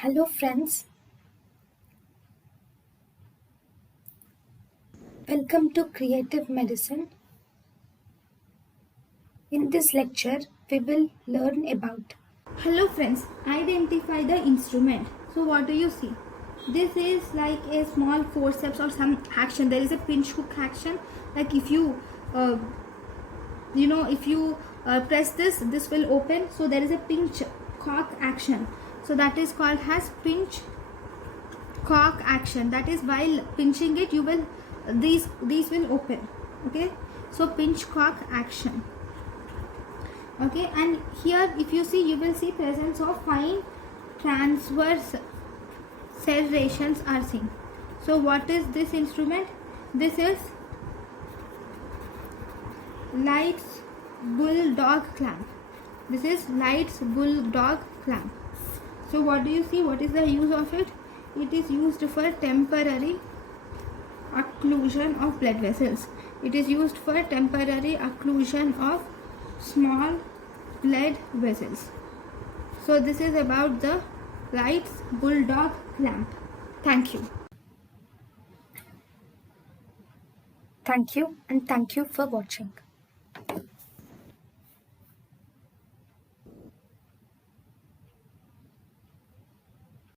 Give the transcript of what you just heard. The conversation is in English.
Hello friends, welcome to Creative Medicine. In this lecture, we will learn about. Hello friends, identify the instrument. So what do you see? This is like a small forceps or some action. There is a pinch hook action. Like if you, if you press this will open. So there is a pinch cock action. So that is called as pinch cock action. That is while pinching it, you will these will open. Okay. So pinch cock action. Okay, and here if you see, you will see presence of fine transverse serrations are seen. So what is this instrument? This is Light's bulldog clamp. This is Light's bulldog clamp. So what do you see? What is the use of it? It is used for temporary occlusion of blood vessels. It is used for temporary occlusion of small blood vessels. So this is about the Light's bulldog clamp. Thank you. Thank you and thank you for watching.